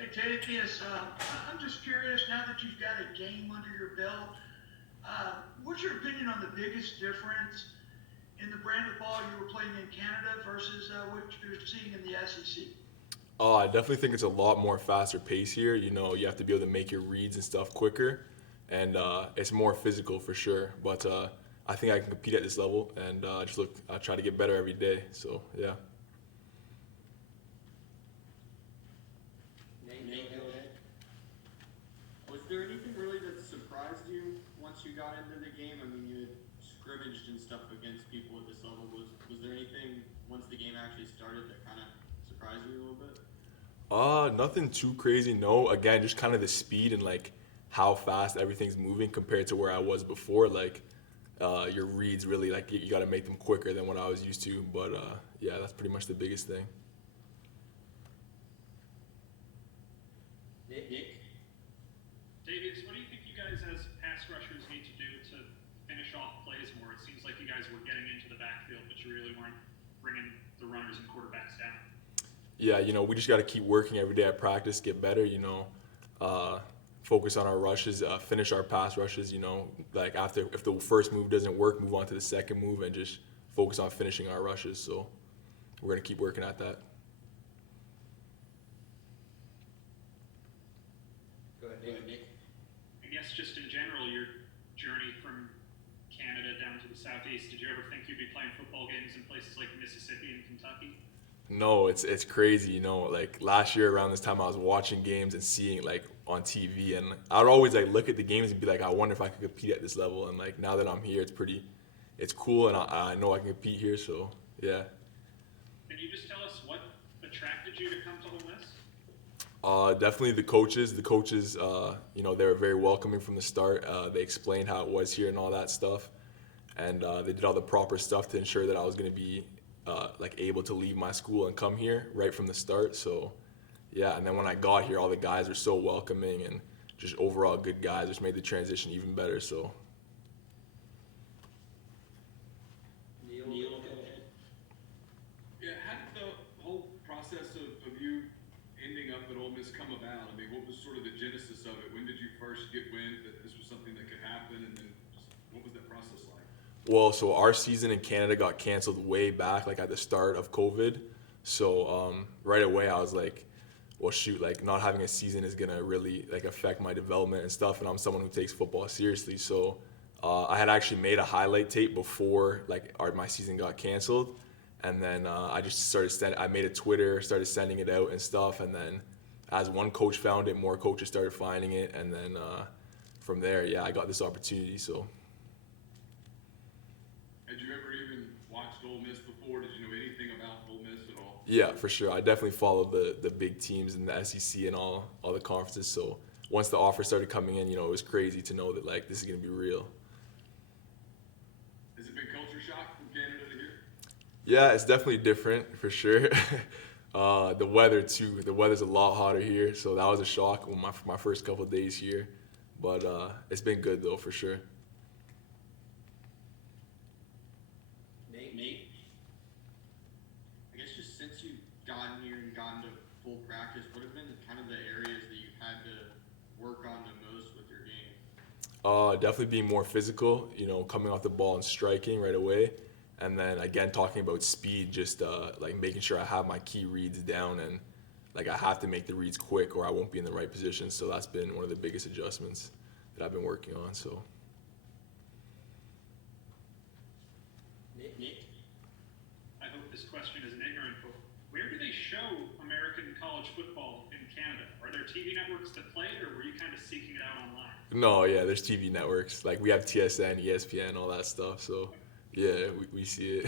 Hey, Tavius, I'm just curious, now that you've got a game under your belt, what's your opinion on the biggest difference in the brand of ball you were playing in Canada versus what you're seeing in the SEC? Oh, I definitely think it's a lot more faster pace here. You know, you have to be able to make your reads and stuff quicker, and it's more physical for sure. But I think I can compete at this level, and I try to get better every day. So yeah. Nate, go ahead. Was there anything really that surprised you once you got into the game? I mean, you had scrimmaged and stuff against people at this level. Was there anything once the game actually started that kind of surprised you a little bit? Nothing too crazy. No, again, just kind of the speed and like how fast everything's moving compared to where I was before. Like your reads really like you got to make them quicker than what I was used to. But yeah, that's pretty much the biggest thing. Nick? Tavius, what do you think you guys as pass rushers need to do to finish off plays more? It seems like you guys were getting into the backfield, but you really weren't bringing the runners and quarterbacks down. Yeah, you know, we just got to keep working every day at practice, get better, you know, focus on our rushes, finish our pass rushes, you know, like after, if the first move doesn't work, move on to the second move and just focus on finishing our rushes. So we're going to keep working at that. Go ahead, Nick. I guess just in general, your journey from Canada down to the Southeast, did you ever think you'd be playing football games in places like Mississippi and Kentucky? No, it's crazy, you know. Like last year around this time, I was watching games and seeing like on TV, and I'd always like look at the games and be like, I wonder if I could compete at this level. And like now that I'm here, it's cool, and I know I can compete here. So yeah. Can you just tell us what attracted you to come to Ole Miss? Definitely the coaches. The coaches, you know, they were very welcoming from the start. They explained how it was here and all that stuff, and they did all the proper stuff to ensure that I was going to be like able to leave my school and come here right from the start. So, yeah. And then when I got here, all the guys were so welcoming and just overall good guys, which made the transition even better. So, Neil, go ahead. Yeah, how did the whole process of you ending up at Ole Miss come about? I mean, what was sort of the genesis of it? When did you first get wind that this was something that could happen, and then just, what was that process like? well, so our season in Canada got canceled way back, like at the start of COVID. So right away, I was like, well, shoot, like not having a season is gonna really like affect my development and stuff. And I'm someone who takes football seriously, so I had actually made a highlight tape before like my season got canceled, and then I just I made a Twitter, started sending it out and stuff, and then as one coach found it, more coaches started finding it, and then from there, yeah, I got this opportunity. So Had you ever even watched Ole Miss before? Did you know anything about Ole Miss at all? yeah, for sure, I definitely followed the big teams in the SEC and all the conferences. So once the offer started coming in, you know, it was crazy to know that like this is gonna be real. Has it been culture shock from Canada to here? Yeah, it's definitely different for sure. The weather too. The weather's a lot hotter here, so that was a shock when my first couple of days here. But it's been good though for sure. Nate, I guess just since you've gotten here and gotten to full practice, what have been kind of the areas that you've had to work on the most with your game? Definitely being more physical. You know, coming off the ball and striking right away, and then again talking about speed, just like making sure I have my key reads down and like I have to make the reads quick or I won't be in the right position. So that's been one of the biggest adjustments that I've been working on. So. Nick? I hope this question isn't ignorant, but where do they show American college football in Canada? Are there TV networks that play it, or were you kind of seeking it out online? No, yeah, there's TV networks. Like we have TSN, ESPN, all that stuff. So, yeah, we see it.